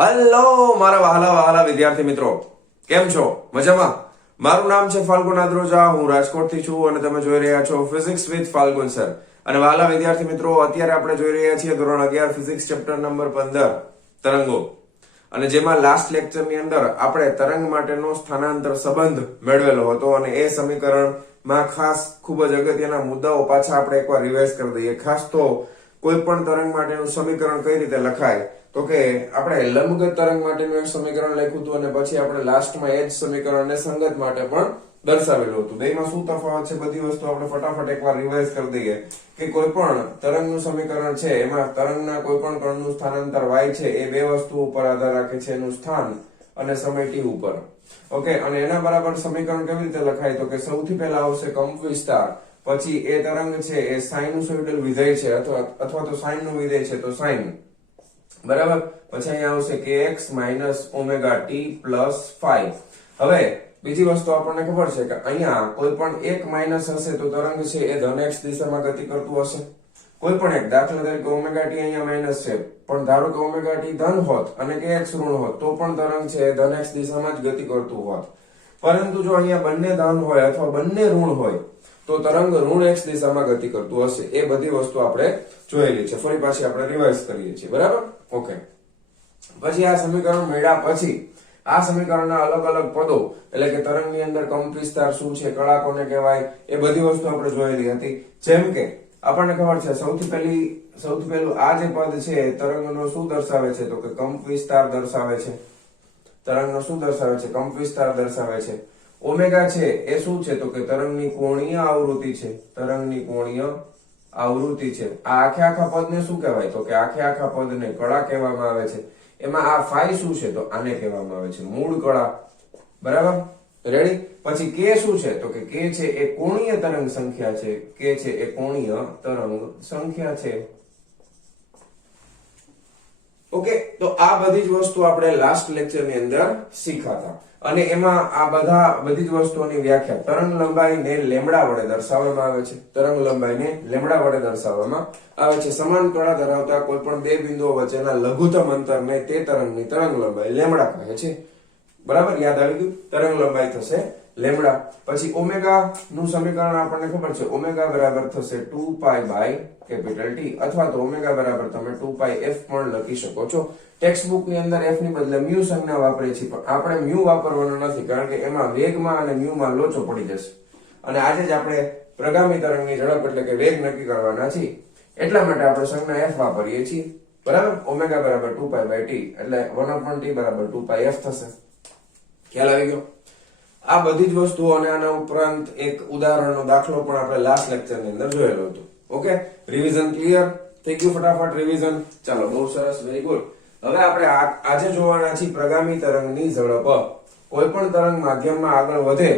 Hello મારા વહાલા વહાલા વિદ્યાર્થી મિત્રો, કેમ છો? મજામાં? મારું નામ છે ફાલ્ગુન આદ્રોજા, હું રાજકોટથી છું અને તમે જોઈ રહ્યા છો ફિઝિક્સ વિથ ફાલ્ગુન સર. અને વહાલા વિદ્યાર્થી મિત્રો, અત્યારે આપણે જોઈ રહ્યા છીએ ધોરણ 11 ફિઝિક્સ ચેપ્ટર નંબર 15 તરંગો. અને જેમાં લાસ્ટ લેક્ચરની અંદર આપણે તરંગ માટેનો સ્થાનાંતર સંબંધ મેળવેલો હતો અને એ સમીકરણમાં ખાસ ખૂબ જ અગત્યના મુદ્દાઓ પાછા આપણે એકવાર રિવાઇઝ કરી દઈએ. ખાસ તો કોઈ પણ તરંગ માટેનું સમીકરણ કઈ રીતે લખાય, તો કે આપણે લંબગત તરંગ માટેનું એક સમીકરણ લખ્યું હતું અને પછી આપણે લાસ્ટમાં એ જ સમીકરણને સંગત માટે પણ દર્શાવેલું હતું. બેમાં શું તફાવત છે બધી વસ્તુ આપણે ફટાફટ એકવાર રિવાઇઝ કરી દઈએ કે કોઈ પણ તરંગનું સમીકરણ છે એમાં તરંગના કોઈ પણ કણનું સ્થાનાંતર y છે એ બે વસ્તુ ઉપર આધાર રાખે છે, એનું સ્થાન અને સમય t ઉપર. ઓકે, અને એના બરાબર સમીકરણ કેવી રીતે લખાય, તો કે સૌથી પહેલા આવશે કંપ વિસ્તાર, પછી એ તરંગ છે એ સાઇનુસોઇડલ વિધેય છે અથવા તો સાઇન નું વિધેય છે તો સાઇન, બરાબર. પછી અહીંયા આવશે kx minus omega t plus phi. હવે બીજી વસ્તુ આપણને ખબર છે કે અહીંયા કોઈ પણ એક માઇનસ હશે તો તરંગ છે એ ધન x દિશામાં ગતિ કરતું હશે. કોઈ પણ એક, દાખલા તરીકે ઓમેગા t અહીંયા માઇનસ છે, પણ ધારો કે ઓમેગા t ધન હોત અને kx ઋણ હોત તો પણ તરંગ છે એ ધન x દિશામાં જ ગતિ કરતું હોત. પરંતુ જો અહીંયા બંને ધન હોય અથવા બંને ઋણ હોય તો તરંગ ઋણ x દિશામાં ગતિ કરતું હશે. એ બધી વસ્તુ આપણે જોયેલી છે, ફરી પાછી આપણે રિવાઇઝ કરીએ છીએ, બરાબર. ઓકે, પછી આ સમીકરણ મેળવ્યા પછી આ સમીકરણના અલગ અલગ પદો, એટલે કે તરંગની અંદર કંપ વિસ્તાર શું છે, કળા કોને કહેવાય, એ બધી વસ્તુ આપણે જોયેલી હતી. જેમ કે આપણને ખબર છે સૌથી પહેલું આ જે પદ છે તરંગનો શું દર્શાવે છે, તો કે કંપ વિસ્તાર દર્શાવે છે. તરંગનો શું દર્શાવે છે? કંપ વિસ્તાર દર્શાવે છે. ઓમેગા છે એ શું છે, તો કે તરંગની કોણીય આવૃત્તિ છે. તરંગની કોણીય આવૃત્તિ છે. આ આખા પદને શું કહેવાય, તો કે આખા પદને કળા કહેવામાં આવે છે. એમાં આ phi શું છે, તો આને કહેવામાં આવે છે મૂળ કળા, બરાબર. રેડી. પછી k શું છે, તો કે k છે એ કોણીય તરંગ સંખ્યા છે. k છે એ કોણીય તરંગ સંખ્યા છે. ઓકે, તો આ બધી જ વસ્તુ આપણે લાસ્ટ લેક્ચરની અંદર શીખ્યા અને એમાં આ બધી જ વસ્તુઓની વ્યાખ્યા તરંગ લંબાઈને લેમ્ડા વડે દર્શાવવામાં આવે છે. તરંગ લંબાઈને લેમ્ડા વડે દર્શાવવામાં આવે છે. સમાન કળા ધરાવતા કોઈ પણ બે બિંદુઓ વચ્ચેના લઘુત્તમ અંતરને તે તરંગની તરંગ લંબાઈ લેમ્ડા કહે છે, બરાબર. યાદ આવી ગયું? તરંગ લંબાઈ થશે લેમ્ડા. પછી ઓમેગા નું સમીકરણ આપણને ખબર છે, ઓમેગા બરાબર થશે 2π બાય કેપિટલ T, અથવા તો ઓમેગા બરાબર તમે 2πf પણ લખી શકો છો. ટેક્સ્ટ બુક ની અંદર f ની બદલે મ્યુ સંજ્ઞા વાપરીએ છીએ, પણ આપણે મ્યુ વાપરવાનો નથી, કારણ કે એમાં વેગમાં અને મ્યુમાં લોચો પડી જશે. અને આજે જ આપણે પ્રગામી તરંગની ઝડપ એટલે કે વેગ નક્કી કરવાના છીએ, એટલા માટે આપણે સંજ્ઞા f વાપરીએ છીએ, બરાબર. ઓમેગા બરાબર 2π બાય t એટલે 1/t બરાબર 2πf થશે. ખ્યાલ આવી ગયો? આ બધી જ વસ્તુઓ અને આના ઉપરાંત એક ઉદાહરણનો દાખલો પણ આપણે લાસ્ટ લેક્ચરની અંદર જોયેલો હતો. ઓકે, રિવિઝન ક્લિયર થઈ ગયું? ફટાફટ રિવિઝન. ચાલો, બહુ સરસ, વેરી ગુડ. હવે આપણે આજે જોવાના છીએ પ્રગામી તરંગની ઝડપ. કોઈ પણ તરંગ માધ્યમમાં આગળ વધે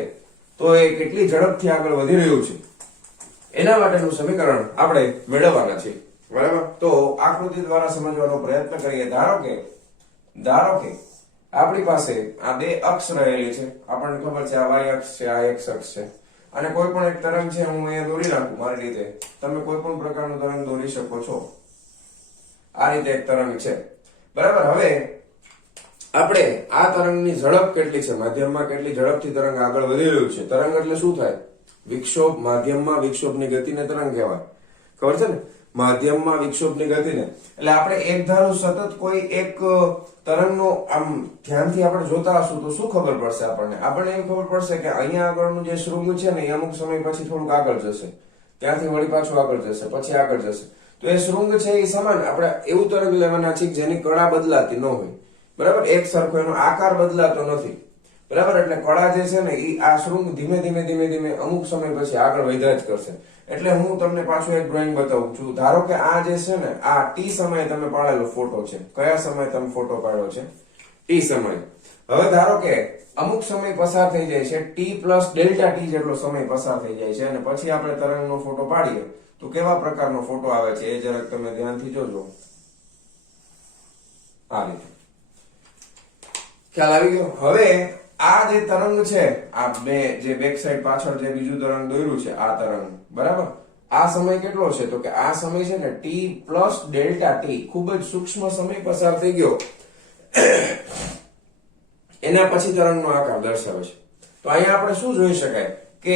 તો એ કેટલી ઝડપથી આગળ વધી રહ્યું છે એના માટેનું સમીકરણ આપણે મેળવવાના છે, બરાબર. તો આકૃતિ દ્વારા સમજવાનો પ્રયત્ન કરીએ. ધારો કે આપણી પાસે આ બે અક્ષ રહેલી છે. આપણને ખબર છે આ y અક્ષ છે, આ x અક્ષ છે, અને કોઈ પણ એક તરંગ છે હું અહીંયા દોરી નાખું મારી રીતે. તમે કોઈ પણ પ્રકારનું તરંગ દોરી શકો છો. આ રીતે એક તરંગ છે, બરાબર. હવે આપણે આ તરંગની ઝડપ કેટલી છે, માધ્યમમાં કેટલી ઝડપથી તરંગ આગળ વધી રહ્યું છે. તરંગ એટલે શું થાય? વિક્ષોભ. માધ્યમમાં વિક્ષોભની ગતિને તરંગ કહેવાય, ખબર છે ને? માધ્યમમાં વિક્ષોભની ગતિને. એટલે આપણે એક ધારું સતત કોઈ એક તરંગનો આમ ધ્યાનથી આપણે જોતા હશું તો શું ખબર પડશે આપણને એમ ખબર પડશે કે અહીંયા આગળનું જે શૃંગ છે ને એ અમુક સમય પછી થોડુંક આગળ જશે, ત્યાંથી વળી પાછું આગળ જશે, પછી આગળ જશે. તો એ શૃંગ છે એ સમાન આપણે એવું તરંગ લેવાના છે જેની કળા બદલાતી ન હોય, બરાબર. એક સરખો એનો આકાર બદલાતો નથી, બરાબર. એટલે કળા જે છે ને એ આ શૃંગ ધીમે ધીમે અમુક સમય પછી આગળ વધ્યા જ કરશે. એટલે હું તમને પાછું એક ડ્રોઈંગ બતાવું છું. ધારો કે આ જે છે ને આ t સમયે તમે પાડેલો ફોટો છે. કયા સમયે તમે ફોટો પાડ્યો છે? t સમય. હવે ધારો કે અમુક સમય પસાર થઈ જાય છે, t પ્લસ ડેલ્ટા t જેટલો સમય પસાર થઈ જાય છે, અને પછી આપણે તરંગનો ફોટો પાડીએ તો કેવા પ્રકારનો ફોટો આવે છે એ જરાક તમે ધ્યાનથી જોજો. આ રીતે ખ્યાલ આવી ગયો? હવે આ જે તરંગ છે, આ બે જે બેક સાઈડ પાછળ જે બીજું તરંગ દોર્યું છે, આ તરંગ, બરાબર. આ સમય કેટલો છે, તો કે આ સમય છે ને t પ્લસ ડેલ્ટા t, ખૂબ જ સૂક્ષ્મ સમય પસાર થઈ ગયો. એના પછી તરંગનો આકાર દર્શાવે છે. તો અહીંયા આપણે શું જોઈ શકાય કે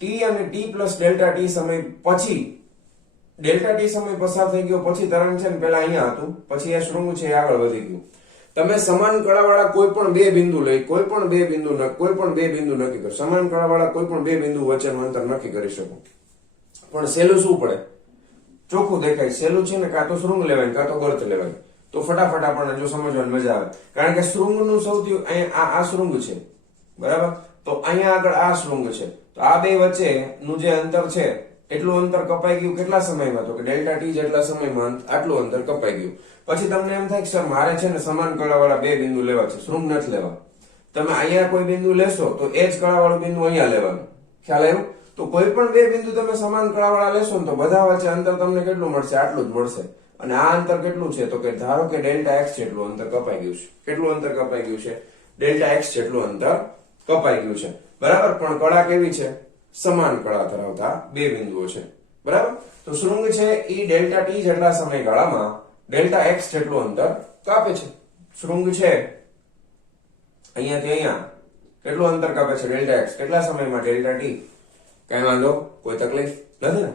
t અને t પ્લસ ડેલ્ટા t સમય પછી ડેલ્ટા t સમય પસાર થઈ ગયો પછી તરંગ છે ને પેલા અહીંયા હતું, પછી આ શૃંગ છે આગળ વધી ગયું. તમે સમાન કળાવાળા કોઈ પણ બે બિંદુ લઈ કોઈ પણ બે બિંદુ નક્કી કરો. સમાન કળાવાળા કોઈ પણ બે બિંદુ વચ્ચેનું અંતર નક્કી કરી શકો. પણ સહેલું શું પડે? ચોખ્ખું દેખાય. સહેલું છે ને કાં તો શૃંગ લેવાય કાં તો ગર્ત લેવાય. તો ફટાફટ આપણને જો સમજવાની મજા આવે. કારણ કે શૃંગનું સૌથી આ શૃંગ છે, બરાબર? તો અહીંયા આગળ આ શૃંગ છે. તો આ બે વચ્ચેનું જે અંતર છે એટલું અંતર કપાઈ ગયું કેટલા સમયમાં? તો કે ડેલ્ટા ટી જેટલા સમયમાં આટલું અંતર કપાઈ ગયું. પછી તમને એમ થાય કે સર મારે છે ને સમાન કળાવાળા બે બિંદુ લેવા છે, શૃંગ નથી લેવા. તમે અહીંયા કોઈ બિંદુ લેશો તો એ જ કળાવાળું બિંદુ અહીંયા લેવાનું. ખ્યાલ આવ્યો? તો કોઈ પણ બે બિંદુ તમે સમાન કળાવાળા લેશો ને તો બધા વચ્ચે અંતર તમને કેટલું મળશે? આટલું જ મળશે. અને આ અંતર કેટલું છે? તો કે ધારો કે ડેલ્ટા એક્સ જેટલું અંતર કપાઈ ગયું છે. કેટલું અંતર કપાઈ ગયું છે? ડેલ્ટા એક્સ જેટલું અંતર કપાઈ ગયું છે, બરાબર? પણ કળા કેવી છે? સમાન કળા ધરાવતા બે બિંદુઓ છે, બરાબર? તો શૃંગ છે એ ડેલ્ટા ટી જેટલા સમયગાળામાં ડેલ્ટા એક્સ જેટલું અંતર કાપે છે. શૃંગ છે અહીંયાથી અહીંયા કેટલું અંતર કાપે છે? Delta x. કેટલા સમયમાં? Delta T. કઈ વાંધો? કોઈ તકલીફ નથી ને?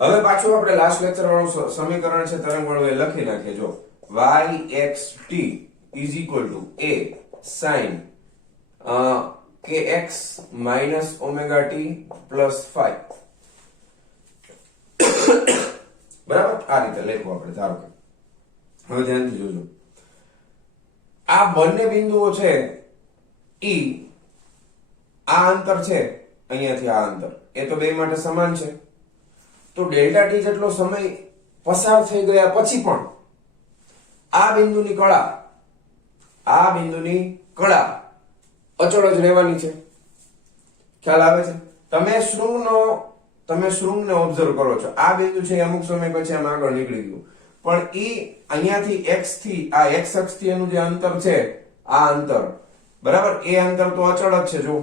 હવે પાછું આપણે લાસ્ટ લેક્ચર વાળું સમીકરણ છે તરંગ વાળું એ લખી નાખીએ. જો yxt is equal to a sin kx minus omega t plus phi. બરાબર? આ રીતે લખવું આપણે. ધારો કે હવે ધ્યાનથી જોજો, આ બંને બિંદુઓ છે ઈ આ અંતર છે અહીંયાથી આ અંતર એ તો બે માટે સમાન છે. તો ડેલ્ટા ટી જેટલો સમય પસાર થઈ ગયા પછી પણ આ બિંદુની કળા અચળ જ રહેવાની છે. ખ્યાલ આવે છે? તમે શૃંગને ઓબ્ઝર્વ કરો છો. આ બિંદુ છે અમુક સમય પછી આમ આગળ નીકળી ગયું, પણ ઈ અહીંયાથી x થી આ x અક્ષથી એનું જે અંતર છે આ અંતર, બરાબર? એ અંતર તો અચળ જ છે. જો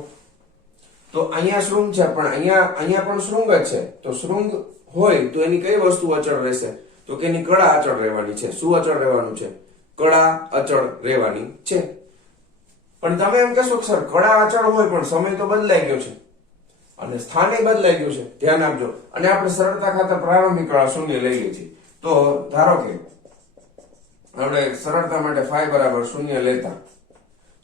તો અહીંયા શૃંગ છે પણ અહીંયા પણ શૃંગ જ છે. તો શૃંગ હોય તો એની કઈ વસ્તુ અચળ રહેશે? તો કે એની કળા અચળ રહેવાની છે. શું અચળ રહેવાનું છે? કળા અચળ રહેવાની છે. પણ તમે એમ કહેશો કે સર કળા અચળ હોય પણ સમય તો બદલાઈ ગયો છે અને સ્થાને બદલાઈ ગયું છે. ધ્યાન આપજો. અને આપણે સરળતા ખાતર પ્રારંભિક કળા શૂન્ય લઈ લઈએ છીએ. તો ધારો કે આપણે સરળતા માટે phi બરાબર શૂન્ય લેતા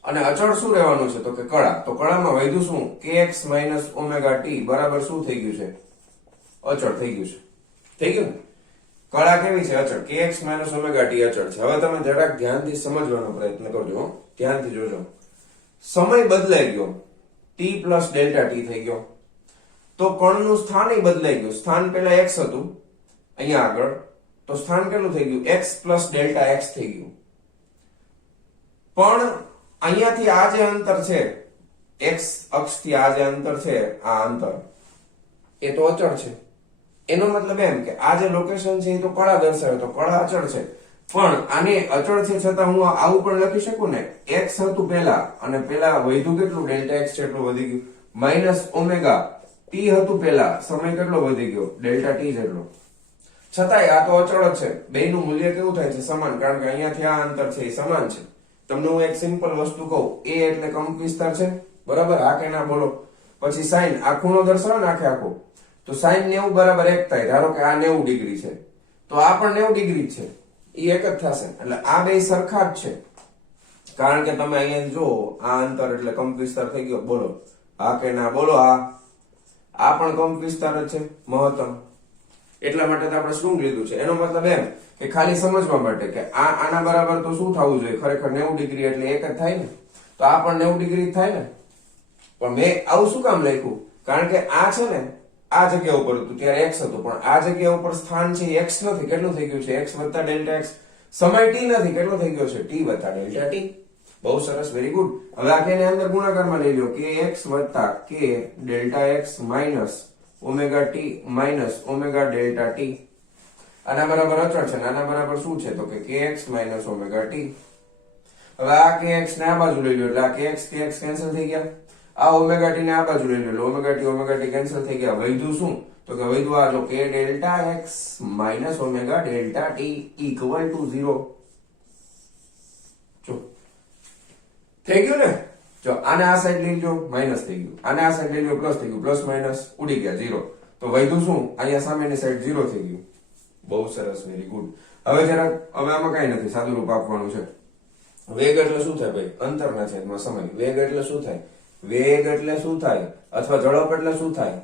અને અચળ શું રહેવાનું છે? તો કે કળા. તો કળામાં વધ્યું શું? kx minus omega t બરાબર શું થઈ ગયું છે? અચળ થઈ ગયું છે. થઈ ગયું ને? કળા કેવી છે? અચળ. kx minus omega t અચળ છે. હવે તમે જરાક ધ્યાનથી સમજવાનો પ્રયત્ન કરજો. ધ્યાનથી જોજો. સમય બદલાઈ ગયો, t plus delta t થઈ ગયો. તો કણનું સ્થાન બદલાઈ ગયું. સ્થાન પહેલા x હતું અહીંયા આગળ, તો સ્થાન કેટલું થઈ ગયું? x plus delta x થઈ ગયું. પણ અહીંયાથી આ જે અંતર છે x અક્ષથી આ જે અંતર છે આ અંતર એ તો અચળ છે. એનો મતલબ એમ કે આ જે લોકેશન છે એ તો કળા દર્શાવે, તો કળા અચળ છે. પણ આને અચળ છે છતાં હું આવું પણ લખી શકું ને, x હતું પહેલા અને પહેલા વધ્યું કેટલું? ડેલ્ટા x જેટલું વધી ગયું. માઇનસ ઓમેગા t હતું પહેલા, સમય કેટલો વધી ગયો? ડેલ્ટા t જેટલો. છતાંય આ તો અચળ જ છે. બેયનું મૂલ્ય કેવું થાય છે? સમાન. કારણ કે અહીંયાથી આ અંતર છે એ સમાન છે. તમને હું એક સિમ્પલ વસ્તુ કહું, a એટલે કંપ વિસ્તાર છે, બરાબર? આ કે ના બોલો? પછી સાઈન આ ખૂણો દર્શાવે ને આખો, તો સાઈન 90 બરાબર 1 થાય. ધારો કે આ 90 ડિગ્રી છે તો આ પણ 90 ડિગ્રી છે, એ એક જ થશે. એટલે આ બે સરખા જ છે. કારણ કે તમે અહીંયા જો આ અંતર એટલે કંપ વિસ્તાર થઈ ગયો. બોલો હા કે ના બોલો? આ પણ કંપ વિસ્તાર જ છે મહત્તમ. એટલા માટે આપણે શૃંગ લીધું છે. એનો મતલબ એમ કે ખાલી સમજવા માટે કે આના બરાબર તો શું થવું જોઈએ? ખરેખર 90 ડિગ્રી એટલે એક જ થાય ને. તો આ પણ 90 ડિગ્રી થાય ને. પણ મેં આવું શું કામ લખ્યું? કારણ કે આ છે ને આ જગ્યા ઉપર હતું ત્યારે x હતું, પણ આ જગ્યા ઉપર સ્થાન છે x નથી. કેટલું થઈ ગયું છે? x વત્તા ડેલ્ટા x. સમય t નથી. કેટલો થઈ ગયો છે? t વત્તા ડેલ્ટા t. બહુ સરસ, વેરી ગુડ. હવે આ કેને અંદર ગુણાકારમાં લઈ લો. kx વત્તા k delta x minus omega t minus omega delta t. આના બરાબર અચળ છે. આના બરાબર શું છે? તો કે kx માઇનસ ઓમેગા t. હવે આ kx ને આ બાજુ લઈ લો એટલે આ kx કેન્સલ થઈ ગયા. આ ઓમેગા ટી ને આ બાજુ લઈ લો, ઓમેગા ટી કેન્સલ થઈ ગયા. વધ્યું શું? તો કે વધ્યું આ જો k delta x minus omega delta t equal to 0. જો થઈ ગયું ને? જો આને આ સાઈડ લઈ લો માઇનસ થઈ ગયું, આને આ સાઈડ લઈ લો પ્લસ થઈ ગયું, પ્લસ માઇનસ ઉડી ગયા 0. તો વધ્યું શું? અહીંયા સામેની સાઈડ 0 થઈ ગયું. બહુ સરસ, વેરી ગુડ. હવે જરાક હવે આમાં કઈ નથી, સાદું રૂપ આપવાનું છે. વેગ એટલે શું થાય ભાઈ? અંતરના છેદમાં સમય. વેગ એટલે શું થાય? વેગ એટલે શું થાય? અથવા ઝડપ એટલે શું થાય?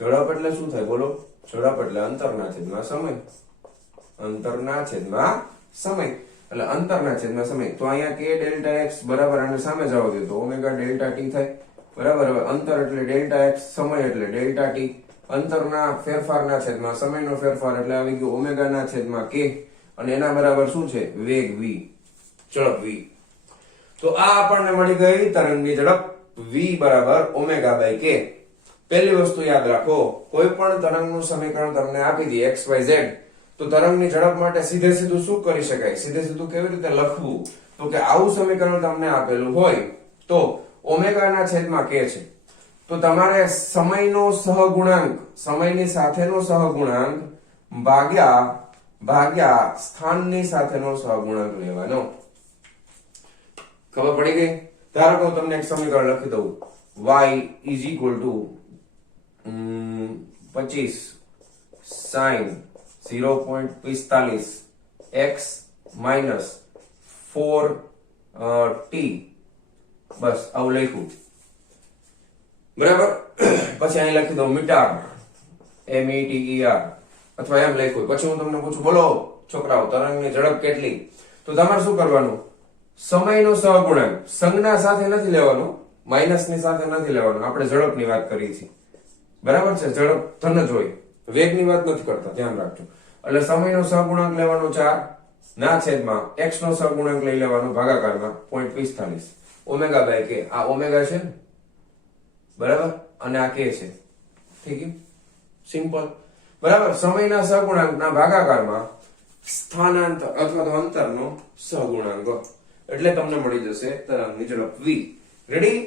ઝડપ એટલે શું થાય? બોલો. ઝડપ એટલે અંતરના છેદમાં સમય. અંતરના છેદમાં સમય એટલે અંતરના છેદમાં સમય. તો અહીંયા k ડેલ્ટા x બરાબર આને સામે જવા દે તો ઓમેગા ડેલ્ટા t થાય. બરાબર. હવે અંતર એટલે ડેલ્ટા x, સમય એટલે ડેલ્ટા t. અંતરના ફેરફારના છેદમાં સમયનો ફેરફાર એટલે આવી ગયો ઓમેગાના છેદમાં k, અને એના બરાબર શું છે? વેગ v, ઝડપ v. તો આ આપણને મળી ગઈ તરંગની ઝડપ v બરાબર ઓમેગા બાય k. પહેલી વસ્તુ યાદ રાખો, કોઈ પણ તરંગનું સમીકરણ તમને આપી દે x y z, તો તરંગની ઝડપ માટે સીધે સીધું શું કરી શકાય? સીધે સીધું કેવી રીતે લખવું? તો કે આવું સમીકરણ તમને આપેલું હોય તો ઓમેગાના છેદમાં k છે, તો તમારે સમયનો સહગુણાંક, સમયની સાથેનો સહગુણાંક ભાગ્યા સ્થાનની સાથેનો સહગુણાંક લેવાનો. ખબર પડી ગઈ? ધારો કે હું તમને એક સમીકરણ લખી દઉં, y is equal to 25 sin 0.45 x minus 4t. બસ આવું લખ્યું. બરાબર. પછી અહીં લખી દઉં મીટર, METER, અથવા એમ લખ્યું. પછી હું તમને પૂછું, બોલો છોકરાઓ તરંગની ઝડપ કેટલી? તો તમારે શું કરવાનું? સમયનો સહગુણાંક સંજ્ઞા સાથે નથી લેવાનો, માઇનસ ની સાથે નથી લેવાનો. આપણે ઝડપની વાત કરીએ છીએ. બરાબર છે? ઝડપ ધન જ હોય, વેગની વાત નથી કરતા, ધ્યાન રાખજો. એટલે સમયનો સહગુણાંક લેવાનો 4 ના છેદમાં x નો સહગુણાંક લઈ લેવાનો ભાગાકારમાં 0.45 ઓમેગા બાય k. આ ઓમેગા છે ને, બરાબર, અને આ k છે. ઠીક છે? સિમ્પલ. બરાબર. સમયના સહગુણાંકના ભાગાકારમાં સ્થાનાંતર અથવા તો અંતરનો સહગુણાંક, એટલે તમને મળી જશે તરંગની ઝડપ v. રેડી?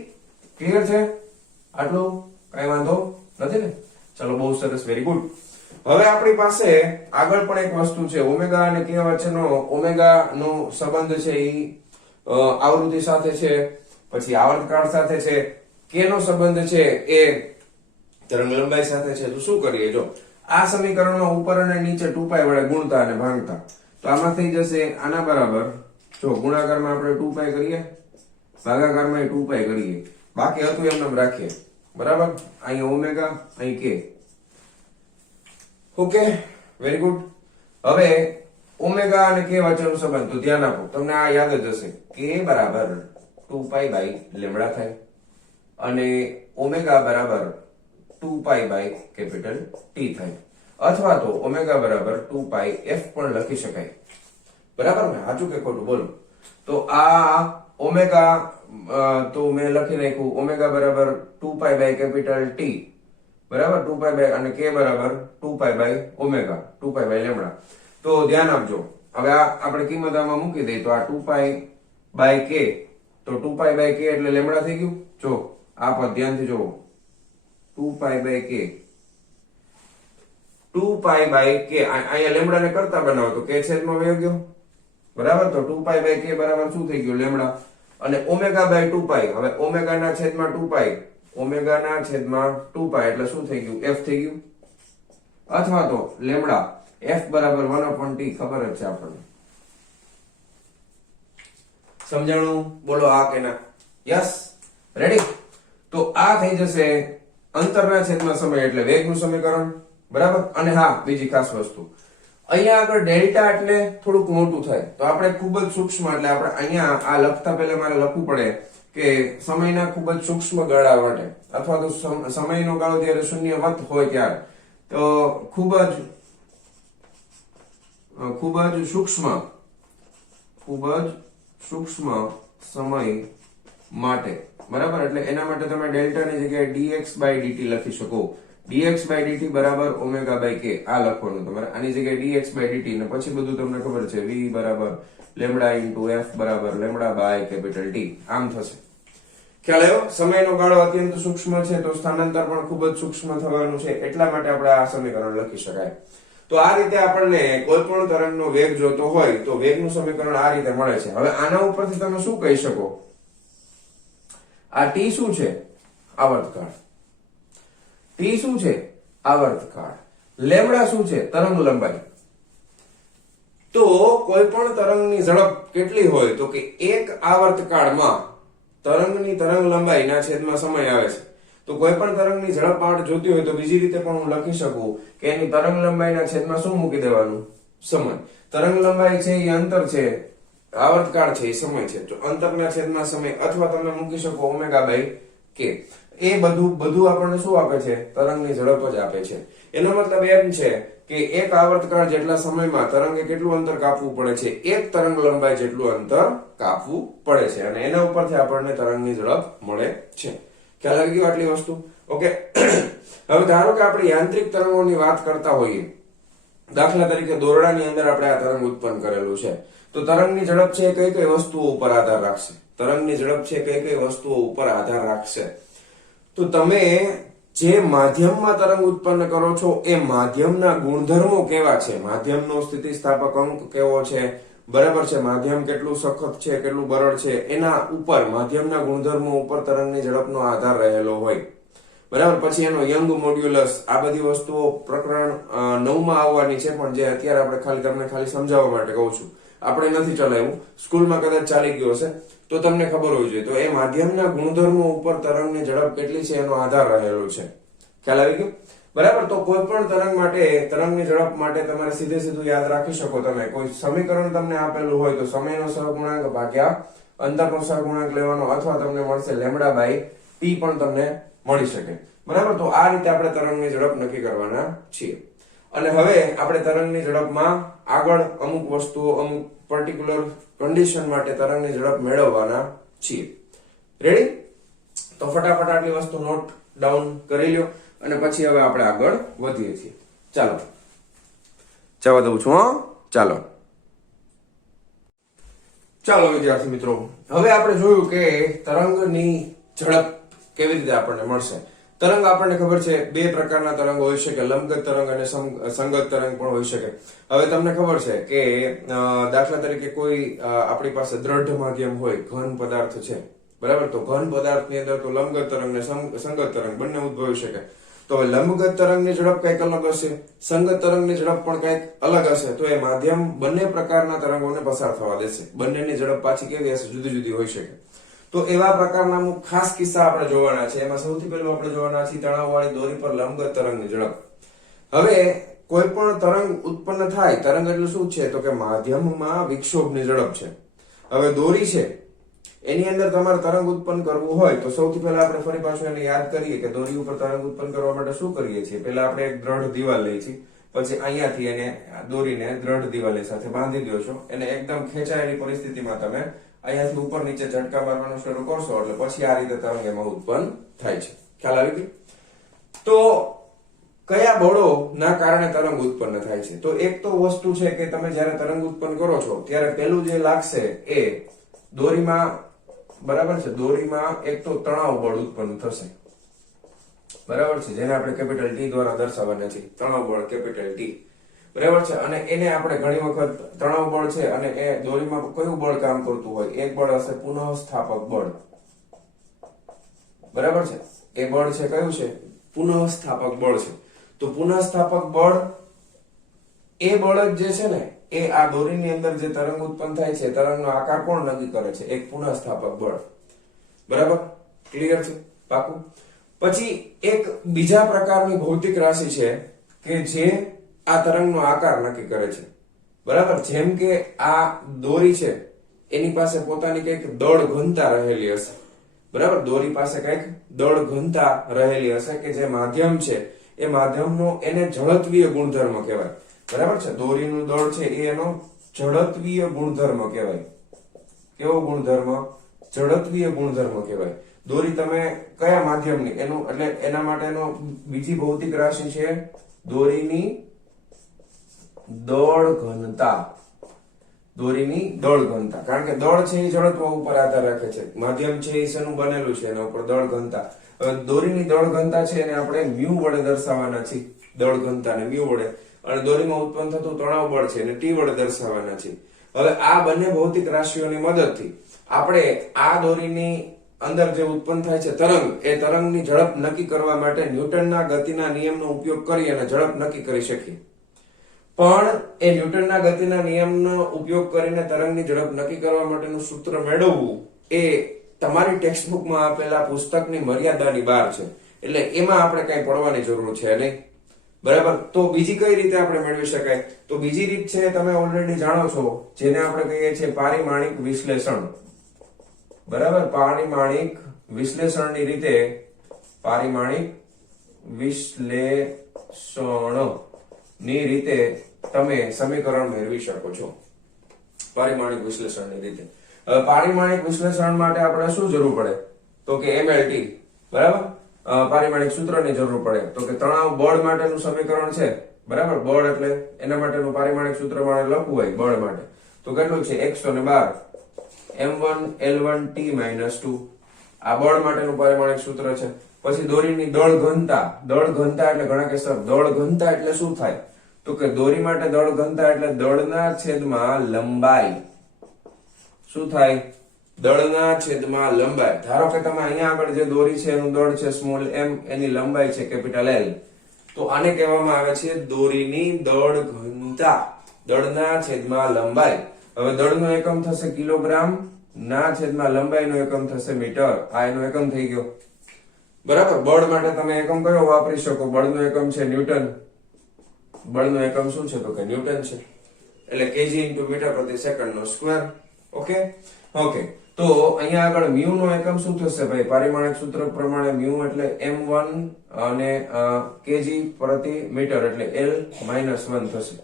ક્લિયર છે? આટલું કઈ વાંધો નથી ને? ચલો, બહુ સરસ, વેરી ગુડ. હવે આપણી પાસે આગળ પણ એક વસ્તુ છે. ઓમેગા અને k વચ્ચેનો ઓમેગા નો સંબંધ છે એ આવૃત્તિ સાથે છે, પછી આવર્તકાળ સાથે છે. k નો સંબંધ છે એ તરંગ લંબાઈ સાથે છે. તો શું કરીએ? જો આ સમીકરણમાં ઉપર અને નીચે 2π વડે ગુણતા અને ભાંગતા, તો આમાં થઈ જશે આના બરાબર. જો ગુણાકારમાં આપણે 2π કરીએ, ભાગાકારમાં 2π કરીએ, બાકી હતું એમ નામ રાખીએ. બરાબર. અહીં ઓમેગા, અહીં k. Okay, very good. હવે ઓમેગા અને k વચ્ચેનો સંબંધ તો ધ્યાન આપો, તમને આ યાદ જ હશે. k બરાબર 2π બાય લેમ્બડા થાય, અને ઓમેગા બરાબર 2π બાય કેપિટલ T થાય, અથવા તો ઓમેગા બરાબર 2π f પણ લખી શકાય. બરાબર ને? સાચું કે ખોટું? બોલો. તો આ ઓમેગા તો મેં લખી નાખ્યું ઓમેગા બરાબર 2π બાય કેપિટલ T, બરાબર, 2π બાય, અને k બરાબર 2π બાય ઓમેગા, 2π બાય લેમ્બડા. તો ધ્યાન આપજો. હવે આ આપણે કિંમત આમાં મૂકી દઈએ તો આ 2π બાય k, તો 2π બાય k એટલે લેમ્બડા થઈ ગયું. જો આ પદ ધ્યાનથી જોવો, 2π બાય k, 2π બાય k. અહીંયા લેમ્બડા ને કરતા બનાવો તો k છેદમાં વયો ગયો. બરાબર. તો 2π બાય k બરાબર શું થઈ ગયું? લેમ્બડા. અને ઓમેગા બાય 2π, હવે ઓમેગા ના છેદમાં 2π, ઓમેગા ના છેદમાં 2π એટલે શું થઈ ગયું? f થઈ ગયું. અથવા તો લેમ્બડા f બરાબર 1/t. ખબર જ છે આપણને. સમજાણું? બોલો આ કે ના? યસ. રેડી? તો આ થઈ જશે અંતરના છેદમાં સમય એટલે વેગનું સમીકરણ. બરાબર. અને હા, બીજી ખાસ વસ્તુ, અહીંયા આગળ ડેલ્ટા એટલે થોડુંક મોટું થાય, તો આપણે ખૂબ જ સૂક્ષ્મ, એટલે આપણે અહીંયા આ લખતા પહેલા મારે લખવું પડે કે સમયના ખૂબ જ સૂક્ષ્મ ગાળા માટે, અથવા તો સમયનો ગાળો જ્યારે શૂન્યવત હોય ત્યારે, તો ખૂબ જ સૂક્ષ્મ સમય માટે. બરાબર. એટલે એના માટે તમે ડેલ્ટાની જગ્યાએ dx by dt લખી શકો. dx by dt બરાબર ઓમેગા બાય k. આ લખવાનું તમારે. આની જગ્યાએ dx by dt, ને પછી બધું તમને ખબર છે, v બરાબર લેમ્બડા ઇન્ટુ f બરાબર લેમ્બડા બાય કેપિટલ T. આમ થશે. ખ્યાલ આવ્યો? સમયનો ગાળો અત્યંત સૂક્ષ્મ છે, તો સ્થાનાંતર પણ ખૂબ જ સૂક્ષ્મ થવાનું છે, એટલા માટે આપણે આ સમીકરણ લખી શકાય. તો આ રીતે આપણને કોઈ પણ તરંગનો વેગ જોતો હોય તો વેગનું સમીકરણ આ રીતે મળે છે. હવે આના ઉપરથી તમે શું કહી શકો? આ ટી શું છે? આવર્તકાળ. ટી શું છે? આવર્તકાળ. લેમડા શું છે? તરંગ લંબાઈ. તો કોઈ પણ તરંગની ઝડપ કેટલી હોય? તો કે એક આવર્તકાળમાં તરંગની તરંગ લંબાઈના છેદમાં સમય આવે છે. તો કોઈ પણ તરંગની ઝડપ આપણે જોતી હોય તો બીજી રીતે પણ હું લખી શકું કે એની તરંગ લંબાઈના છેદમાં શું મૂકી દેવાનું? સમય. તરંગ લંબાઈ છે એ અંતર છે, આવર્તકાળ છે એ સમય છે. તો અંતરના છેદમાં સમય, અથવા તમે મૂકી શકો ઓમેગા બાય કે. એ બધું આપણને શું આપે છે? તરંગની ઝડપ જ આપે છે. એનો મતલબ એમ છે કે એક આવર્તકાળ જેટલા સમયમાં તરંગે કેટલું અંતર કાપવું પડે છે? એક તરંગ લંબાઈ જેટલું અંતર કાપવું પડે છે, અને એના ઉપરથી આપણને તરંગની ઝડપ મળે છે. ખ્યાલ આવી ગયો આટલી વસ્તુ? ઓકે. હવે ધારો કે આપણે યાંત્રિક તરંગોની વાત કરતા હોઈએ, દાખલા તરીકે દોરડાની અંદર આપણે આ તરંગ ઉત્પન્ન કરેલું છે, તો તરંગની ઝડપ છે કઈ કઈ વસ્તુઓ ઉપર આધાર રાખશે? તરંગની ઝડપ છે કઈ કઈ વસ્તુઓ ઉપર આધાર રાખશે? તો તમે જે માધ્યમમાં તરંગ ઉત્પન્ન કરો છો એ માધ્યમના ગુણધર્મો કેવા છે? માધ્યમનો સ્થિતિસ્થાપક અંક કેવો છે? બરાબર છે. માધ્યમ કેટલું સખત છે, કેટલું બરડ છે, એના ઉપર માધ્યમના ગુણધર્મો ઉપર તરંગની ઝડપનો આધાર રહેલો હોય. બરાબર. પછી એનો યંગ મોડ્યુલસ, આ બધી વસ્તુઓ પ્રકરણ 9 માં આવવાની છે, પણ જે અત્યારે આપણે તમને ખાલી સમજાવવા માટે કહું છું. આપણે નથી ચલાવ્યું, સ્કૂલમાં કદાચ ચાલી ગયો હશે તો તમને ખબર હોવી જોઈએ. તો એ માધ્યમના ગુણધર્મો ઉપર તરંગની ઝડપ કેટલી છે એનો આધાર રહેલો છે. ખ્યાલ આવી ગયો? બરાબર. તો કોઈ પણ તરંગ માટે, તરંગની ઝડપ માટે તમારે સીધું યાદ રાખી શકો. તમે કોઈ સમીકરણ તમને આપેલું હોય તો સમયનો સહગુણાંક ભાગ્યા અંતરનો સહગુણાંક લેવાનો, અથવા તમને મળશે લેમડા બાય ટી પણ તમને મળી શકે. બરાબર. તો આ રીતે આપણે તરંગની ઝડપ નક્કી કરવાના છીએ. અને હવે આપણે તરંગની ઝડપમાં આગળ અમુક વસ્તુઓ, અમુક પર્ટિક્યુલર કન્ડિશન માટે તરંગની ઝડપ મેળવવાના છીએ. રેડી? તો ફટાફટ આટલી વસ્તુ નોટ ડાઉન કરી લ્યો, અને પછી હવે આપણે આગળ વધીએ છીએ. ચાલો જવા દઉં છું. ચાલો વિદ્યાર્થી મિત્રો, હવે આપણે જોયું કે તરંગની ઝડપ કેવી રીતે આપણને મળશે. તરંગ આપણને ખબર છે બે પ્રકારના તરંગ હોઈ શકે, લંબગત તરંગ અને સંગત તરંગ પણ હોઈ શકે. હવે તમને ખબર છે કે દાખલા તરીકે કોઈ આપણી પાસે દ્રઢ માધ્યમ હોય, ઘન પદાર્થ છે, બરાબર. તો ઘન પદાર્થની અંદર તો લંબગત તરંગ ને સંગત તરંગ બંને ઉદ્ભવી શકે. તો હવે લંબગત તરંગની ઝડપ કઈક અલગ હશે, સંગત તરંગની ઝડપ પણ કઈક અલગ હશે. તો એ માધ્યમ બંને પ્રકારના તરંગોને પસાર થવા દેશે. બંનેની ઝડપ પાછી કેવી હશે? જુદી જુદી હોઈ શકે. તો એવા પ્રકારના અમુક ખાસ કિસ્સા આપણે જોવાના છે. એમાં સૌથી પહેલું આપણે જોવાના છે તણાવવાળી દોરી પર લંબગત તરંગની ઝડપ. હવે કોઈ પણ તરંગ ઉત્પન્ન થાય, તરંગ એટલે શું છે? તો કે માધ્યમમાં વિક્ષોભની ઝડપ છે. હવે દોરી છે એની અંદર તમારે તરંગ ઉત્પન્ન કરવું હોય તો સૌથી પહેલા આપણે ફરી પાછું એને યાદ કરીએ કે દોરી ઉપર તરંગ ઉત્પન્ન કરવા માટે શું કરીએ છીએ? પહેલા આપણે એક દ્રઢ દિવાલ લઈએ છીએ, પછી અહીંયાથી એને દોરીને દ્રઢ દિવાલ સાથે બાંધી દો છો. એને એકદમ ખેંચાયેલી પરિસ્થિતિમાં તમે અહીંયાથી ઉપર નીચે ઝટકા મારવાનું શરૂ કરશો એટલે પછી આ રીતે તરંગ એમાં ઉત્પન્ન થાય છે. ખ્યાલ આવી ગયો? તો કયા બળો ના કારણે તરંગ ઉત્પન્ન થાય છે? તો એક તો વસ્તુ છે કે તમે જયારે તરંગ ઉત્પન્ન કરો છો ત્યારે પેલું જે લાગશે એ દોરીમાં, બરાબર છે, દોરીમાં એક તો તણાવ બળ ઉત્પન્ન થશે, બરાબર છે, જેને આપણે કેપિટલ ટી દ્વારા દર્શાવવાના છે. તણાવ બળ કેપિટલ ટી, બરાબર છે. અને એને આપણે ઘણી વખત તણાવ બળ છે, અને એ દોરીમાં કયું બળ કામ કરતું હોય? એક બળ હશે પુનઃસ્થાપક બળ, બરાબર છે. એ બળ છે કયું છે? પુનઃસ્થાપક બળ છે. તો પુનઃસ્થાપક બળ, એ બળ જ જે છે ને એ આ દોરીની અંદર જે તરંગ ઉત્પન્ન થાય છે, તરંગનો આકાર કોણ નક્કી કરે છે? એક પુનઃસ્થાપક બળ. બરાબર? ક્લિયર છે? પાકું? પછી એક બીજા પ્રકારની ભૌતિક રાશિ છે કે જે આ તરંગનો આકાર નક્કી કરે છે. બરાબર? જેમ કે આ દોરી છે એની પાસે પોતાની કઈક દળ ઘનતા રહેલી હશે. બરાબર? દોરી પાસે કઈક દળ ઘનતા રહેલી હશે કે જે માધ્યમ છે એ માધ્યમનો એને જડત્વીય ગુણધર્મ કહેવાય. બરાબર છે? દોરીનું દળ છે એ એનો જડત્વીય ગુણધર્મ કહેવાય. કેવો ગુણધર્મ? જડત્વીય ગુણધર્મ કહેવાય. દોરી તમે કયા માધ્યમની, એનું એટલે એના માટેનો બીજી ભૌતિક રાશિ છે દોરીની દળ ઘનતા. દોરીની દળ ઘનતા, કારણ કે દળ છે એ જડત્વ ઉપર આધાર રાખે છે. માધ્યમ છે એ શેનું બનેલું છે? એના ઉપર દળ ઘનતા. દોરીની દળ ઘનતા છે એને આપણે મ્યુ વડે દર્શાવવાના છીએ. દળ ઘનતાને મ્યુ વડે. અને દોરીમાં ઉત્પન્ન થતું તણાવ બળ છે એને ટી વડે દર્શાવવાના છે. હવે આ બંને ભૌતિક રાશિઓની મદદથી આપણે આ દોરીની અંદર જે ઉત્પન્ન થાય છે તરંગ, એ તરંગની ઝડપ નક્કી કરવા માટે ન્યૂટનના ગતિના નિયમનો ઉપયોગ કરી અને ઝડપ નક્કી કરી શકીએ. પણ એ ન્યૂટનના ગતિના નિયમનો ઉપયોગ કરીને તરંગની ઝડપ નક્કી કરવા માટેનું સૂત્ર મેળવવું એ તમારી ટેક્સ્ટબુકમાં આપેલા પુસ્તકની મર્યાદાની બહાર છે. એટલે એમાં આપણે કઈ પડવાની જરૂર છે નહીં. બરાબર. તો બીજી કઈ રીતે આપણે મેળવી શકાય? તો બીજી રીત છે, તમે ઓલરેડી જાણો છો, જેને આપણે કહીએ છીએ પારિમાણિક વિશ્લેષણ. બરાબર. પારિમાણિક વિશ્લેષણની રીતે પારિમાણિક વિશ્લેષણની રીતે તમે સમીકરણ મેળવી શકો છો. પારિમાણિક વિશ્લેષણની રીતે. હવે પારિમાણિક વિશ્લેષણ માટે આપણે શું જરૂર પડે? તો કે MLT. બરાબર. પારિમાણિક સૂત્રની જરૂર પડે. તો કે તણાવ બળ માટેનું સમીકરણ છે. બરાબર. બળ એટલે એના માટેનું પારિમાણિક સૂત્ર મારે લખવું હોય બળ માટે, તો કેટલું છે? 112 m1 l1 t - 2. આ બળ માટેનું પારિમાણિક સૂત્ર છે. પછી દોરીની દળ ઘનતા. દળ ઘનતા એટલે ઘણા કેસર દળ ઘનતા એટલે શું થાય? તો કે દોરી માટે દળ ઘનતા એટલે દળના છેદમાં લંબાઈ. શું થાય? દળના છેદમાં લંબાઈ. ધારો કે તમે અહીંયા આગળ જે દોરી છે એનું દળ છે સ્મોલ m, એની લંબાઈ છે કેપિટલ L. તો આને કહેવામાં આવે છે દોરીની દળ ઘનતા. દળના છેદમાં લંબાઈ. હવે દળનો એકમ થશે કિલોગ્રામ, ના છેદમાં લંબાઈનો એકમ થશે મીટર. આ એનો એકમ થઈ ગયો. બરાબર. બળ માટે તમે એકમ કયો વાપરી શકો? બળનો એકમ છે ન્યૂટન. બળનો એકમ શું છે? તો કે ન્યૂટન છે. એટલે kg × મીટર પ્રતિ સેકન્ડ નો સ્ક્વેર. ઓકે. તો અહીંયા આગળ મ્યુ નો એકમ શું થશે ભાઈ? પારિમાણિક સૂત્ર પ્રમાણે મ્યુ એટલે m1 અને kg પ્રતિ મીટર એટલે l - 1 થશે.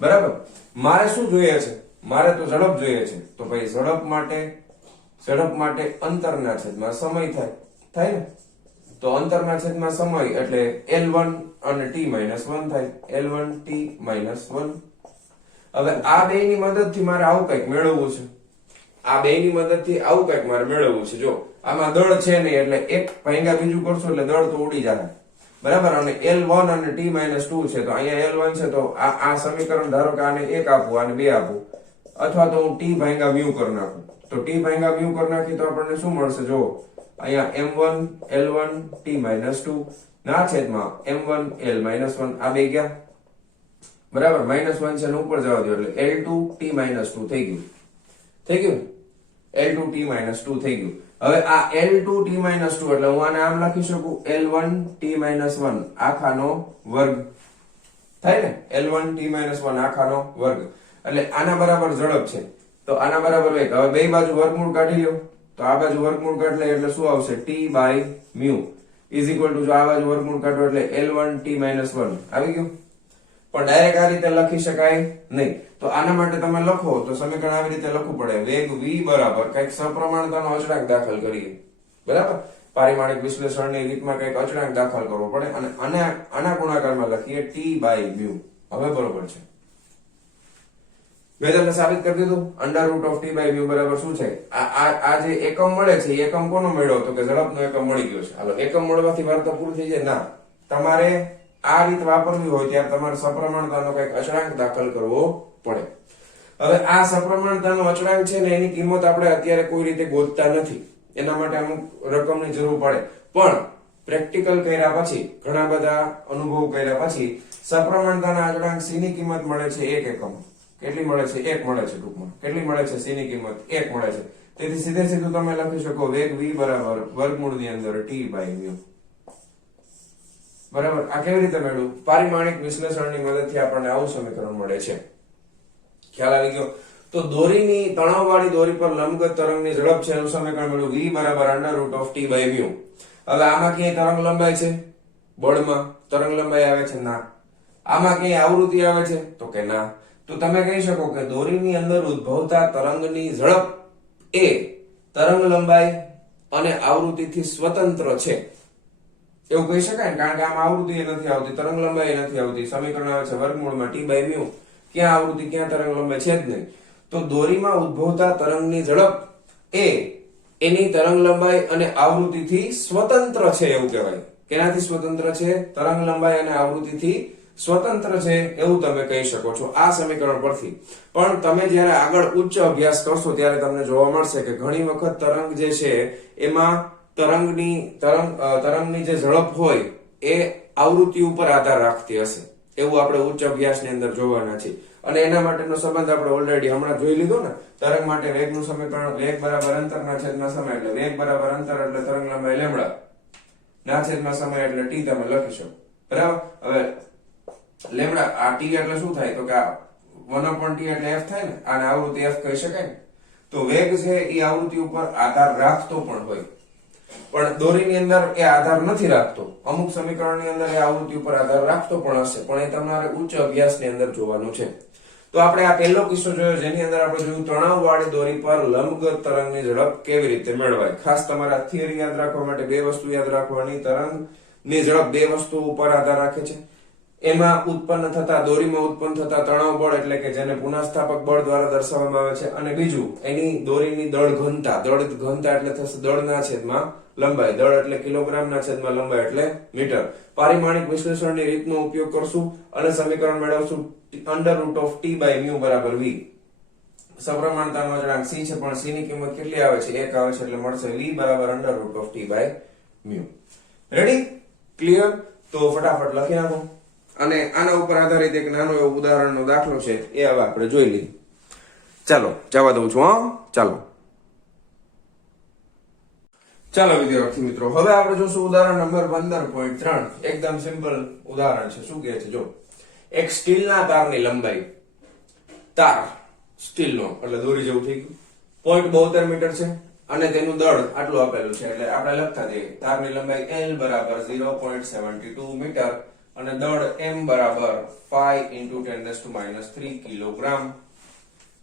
બરાબર. મારે શું જોઈએ છે? મારે તો ઝડપ જોઈએ છે. તો ભાઈ ઝડપ માટે અંતરના છેદમાં સમય થાય ને? તો અંતરના છેદમાં સમય એટલે l1 અને t - 1 થાય. l1 t - 1. હવે આ બેની મદદથી મારે આવું કંઈક મેળવવું છે. આ બેની મદદથી આવું કંઈક મારે મેળવવું છે. જો આમાં દળ છે નહીં એટલે એક ભાંગ્યા બીજું કરશો એટલે દળ તો ઉડી જાય. બરાબર. અને l1 અને t - 2 છે, તો અહીંયા l1 છે, તો આ સમીકરણ ધારો કે આને 1 આપું, આને 2 આપું, અથવા તો હું t ભાંગ્યા મ્યુ કરી નાખું. તો t ભાંગ્યા મ્યુ કરી નાખી તો આપણને શું મળશે? જો અહીંયા m1 l1 t - 2 ના છેદમાં m1 l - 1. આ બે ગયા. બરાબર. -1 છે ને ઉપર જવા દો એટલે l2 t - 2 થઈ ગયું. l2 t - 2 થઈ ગયું. હવે આ l2 t - 2 એટલે હું આને આમ લખી શકું l1 t - 1 આખાનો વર્ગ થાય ને? l1 t - 1 આખાનો વર્ગ એટલે આના બરાબર ઝડપ છે. તો આના બરાબર 1. હવે બે બાજુ વર્ગમૂળ કાઢી લ્યો. તો આ બાજુ વર્ગમૂળ કાઢી લે એટલે શું આવશે? t/μ = જો આ બાજુ વર્ગમૂળ કાઢો એટલે l1 t - 1 આવી ગયું. પણ ડાયરેક્ટ આ રીતે લખી શકાય નહીં. તો આના માટે તમે લખો તો સમીકરણ આવી રીતે લખવું પડે. વેગ v બરાબર કંઈક સપ્રમાણતાનો અચળાંક દાખલ કરીએ. બરાબર. પારિમાણિક વિશ્લેષણની રીતમાં કંઈક અચળાંક દાખલ કરવો પડે અને આના ગુણાકારમાં લખીએ t/μ. હવે બરોબર છે. મેં તમને સાબિત કરી દીધું. √t/μ બરાબર શું છે? આ જે એકમ મળે છે એ એકમ કોનો મળ્યો? તો કે ઝડપનો એકમ મળી ગયો છે. હાલો, એકમ મળવાથી વાર્તા પૂરી થઈ જાય? ના. તમારે આ રીત વાપરવી હોય ત્યારે તમારે સપ્રમાણતાનો કંઈક અચળાંક દાખલ કરવો પડે. હવે આ સપ્રમાણતાનો અચળાંક છે ને એની કિંમત આપણે અત્યારે કોઈ રીતે ગોતતા નથી. એના માટે અમુક રકમની જરૂર પડે. પણ પ્રેક્ટિકલ કર્યા પછી, ઘણા બધા અનુભવ કર્યા પછી સપ્રમાણતાના અચળાંક c ની કિંમત મળે છે 1 એકમ. કેટલી મળે છે? 1 મળે છે. ટૂંકમાં કેટલી મળે છે? c ની કિંમત 1 મળે છે. તેથી સીધું તમે લખી શકો વેગ v બરાબર વર્ગમૂળની અંદર t/μ. બરાબર. આ કેવી રીતે મેળવું? પારિમાણિક વિશ્લેષણની મદદથી આપણને આવું સમીકરણ મળે છે. ખ્યાલ આવી ગયો? તો દોરીની તણાવવાળી દોરી પર લંબગત તરંગની ઝડપ છે એનું સમીકરણ મળ્યું v બરાબર √t/μ. હવે આમાં ક્યાંય તરંગ લંબાઈ છે? બળમાં તરંગ લંબાઈ આવે છે? ના. આમાં ક્યાંય આવૃત્તિ આવે છે? તો કે ના. તો તમે કહી શકો કે દોરીની અંદર ઉદ્ભવતા તરંગની ઝડપ એ તરંગ લંબાઈ અને આવૃત્તિથી સ્વતંત્ર છે. એવું કહી શકાય ને? કારણ કે આમાં આવૃત્તિ નથી આવતી, તરંગ લંબાઈ નથી આવતી. સમીકરણ આવે છે વર્ગમૂળમાં t/μ. ક્યાં આવૃત્તિ ક્યાં તરંગ લંબાઈ છે જ નહીં. તો દોરીમાં ઉદ્ભવતા તરંગની ઝડપ એ એની તરંગ લંબાઈ અને આવૃત્તિથી સ્વતંત્ર છે એવું કહેવાય. કેનાથી સ્વતંત્ર છે? તરંગ લંબાઈ અને આવૃત્તિથી સ્વતંત્ર છે એવું તમે કહી શકો છો આ સમીકરણ પરથી. પણ તમે જ્યારે આગળ ઉચ્ચ અભ્યાસ કરશો ત્યારે તમને જોવા મળશે કે ઘણી વખત તરંગ જે છે એમાં તરંગની જે ઝડપ હોય એ આવૃત્તિ ઉપર આધાર રાખતી હશે, એવું આપણે ઉચ્ચ અભ્યાસની અંદર જોવાના છીએ. અને એના માટેનો સંબંધ આપણે ઓલરેડી હમણાં જોઈ લીધો ને. તરંગ માટે વેગનું સમીકરણ વેગ બરાબર અંતરના છેદમાં સમય, એટલે વેગ બરાબર અંતર એટલે તરંગ લંબાઈ લેમ્બડા ના છેદમાં સમય એટલે ટી તમે લખી શકો. બરાબર. હવે લેમ્બડા આ ટી એટલે શું થાય તો કે આ 1/t એટલે f થાય ને, આને આવૃત્તિ f કહી શકાય ને. તો વેગ છે એ આવૃત્તિ ઉપર આધાર રાખતો પણ હોય, પણ દોરીની અંદર એ આધાર નથી રાખતો. અમુક સમીકરણની અંદર એ આવૃત્તિ ઉપર આધાર રાખતો પણ હશે, પણ એ તમારે ઉચ્ચ અભ્યાસની અંદર જોવાનું છે. તો આપણે આ પહેલો કિસ્સો જોયો જેની અંદર આપણે જોયું તણાવ વાળી દોરી પર લંબગત તરંગની ઝડપ કેવી રીતે મેળવાય. ખાસ તમારા થિયરી યાદ રાખવા માટે બે વસ્તુ યાદ રાખવાની. તરંગની ઝડપ બે વસ્તુઓ ઉપર આધાર રાખે છે. એમાં ઉત્પન્ન થતા દોરીમાં ઉત્પન્ન થતા તણાવ બળ એટલે કે જેને પુનઃસ્થાપક બળ દ્વારા દર્શાવવામાં આવે છે, અને બીજું એની દોરીની દળ ઘનતા. દળ ઘનતા એટલે થશે દળના છેદમાં લંબાઈ. દળ એટલે કિલોગ્રામના છેદમાં લંબાઈ એટલે મીટર. પારિમાણિક વિશ્લેષણની રીતનો ઉપયોગ કરશું અને સમીકરણ મેળવશું √t/μ બરાબર v. સપ્રમાણતાનો અચળાંક c છે, પણ c ની કિંમત કેટલી આવે છે? 1 આવે છે, એટલે મળશે v બરાબર √t/μ. રેડી? ક્લિયર? તો ફટાફટ લખી નાખો. અને આના ઉપર આધારિત એક નાનો એવો ઉદાહરણનો દાખલો છે, એ હવે આપણે જોઈ લઈએ. ચાલો જવા દઉં છું. ચાલો વિદ્યાર્થી મિત્રો, હવે આપણે જોશું ઉદાહરણ નંબર 15.3. એકદમ સિમ્પલ ઉદાહરણ છે. શું કહે છે જો, એક સ્ટીલના તારની લંબાઈ, તાર સ્ટીલનો એટલે દોરી જેવું થઈ ગયું, 0.72 મીટર છે અને તેનું દળ આટલું આપેલું છે. એટલે આપણે લખતા જઈએ તારની લંબાઈ L બરાબર 0.72 મીટર અને દળ M બરાબર 5 × 10⁻³ કિલોગ્રામ.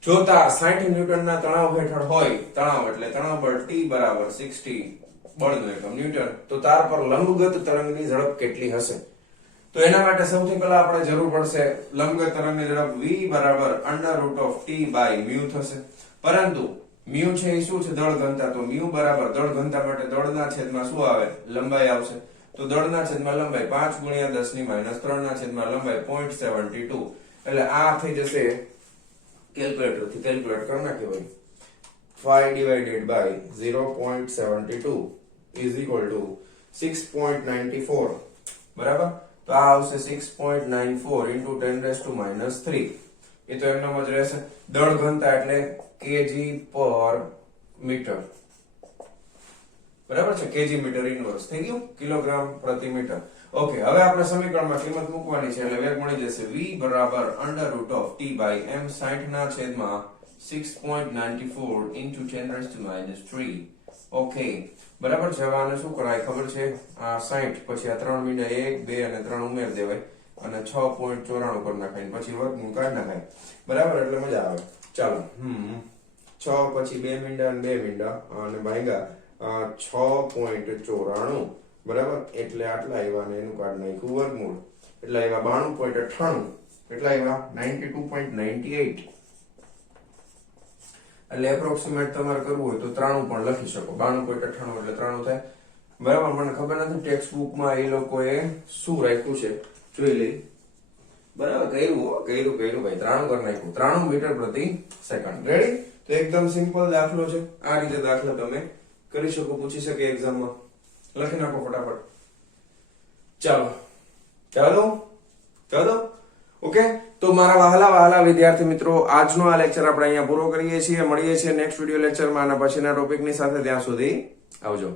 જો તાર 60 ન્યૂટનના તણાવ હેઠળ હોય, તણાવ એટલે તણાવ બળ T બરાબર 60 બળનું એકમ ન્યૂટન, તો તાર પર લંબગત તરંગની ઝડપ કેટલી હશે? તો એના માટે સૌથી પહેલા આપણે જરૂર પડશે લંબગત તરંગની ઝડપ v બરાબર √t/μ થશે. પરંતુ μ છે એ શું છે? દળ ઘનતા. તો μ બરાબર દળ ઘનતા માટે દળના છેદમાં શું આવે? લંબાઈ આવશે. તો દળના છેદમાં લંબાઈ 5 × 10⁻³ ના છેદમાં લંબાઈ 0.72. એટલે આ થઈ જશે કેલ્ક્યુલેટર થી કેલ્ક્યુલેટ કરી નાખીએ ભાઈ. 5 / 0.72 = 6.94. બરાબર. તો આ આવશે 6.94 × 10⁻³ એ તો એમનામ જ રહેશે. દળ ઘનતા એટલે kg/મીટર. બરાબર છે? kg મીટર ઇન્વર્સ થઈ ગયું, કિલોગ્રામ પ્રતિ મીટર. ઓકે, હવે આપણે સમીકરણમાં કિંમત મૂકવાની છે એટલે વેગ મળી જશે v બરાબર √t/m 60 ના છેદમાં 6.94 × 10⁻³ ઓકે. બરાબર છે? હવે આને શું કરાય ખબર છે? આ 60 પછી આ 3 મીંડા 1 2 અને 3 ઉમેર દેવાય અને 6.94 કરી નાખાય, પછી વર્ગમૂળ કાઢી નાખાય. બરાબર? એટલે મજા આવે. ચાલો 6 પછી 2 મીંડા અને 2 મીંડા અને ભાગ્યા 6.94. બરાબર? એટલે આટલા આવ્યા ને એનું કાઢી નાખ્યું વર્ગમૂળ એટલે આવ્યા 92.98. એટલા આવ્યા 92.98. એટલે એપ્રોક્સિમેટ તમારે કરવું હોય તો 93 પણ લખી શકો. 92.98 એટલે 93 થાય. બરાબર? મને ખબર નથી ટેક્સ્ટ બુકમાં એ લોકોએ શું રાખ્યું છે, જોઈ લઈ. બરાબર? કર્યું ભાઈ, 93 કરી નાખ્યું. 93 મીટર પ્રતિ સેકન્ડ. રેડી? તો એકદમ સિમ્પલ દાખલો છે. આ રીતે દાખલા તમે કરી શકો, પૂછી શકે એક્ઝામમાં. લખી નાખો ફટાફટ. ચાલો ઓકે. તો મારા વહાલા વિદ્યાર્થી મિત્રો, આજનો આ લેક્ચર આપણે અહીંયા પૂરો કરીએ છીએ. મળીએ છીએ નેક્સ્ટ વિડિયો લેક્ચરમાં આના પછીના ટોપિકની સાથે. ત્યાં સુધી આવજો.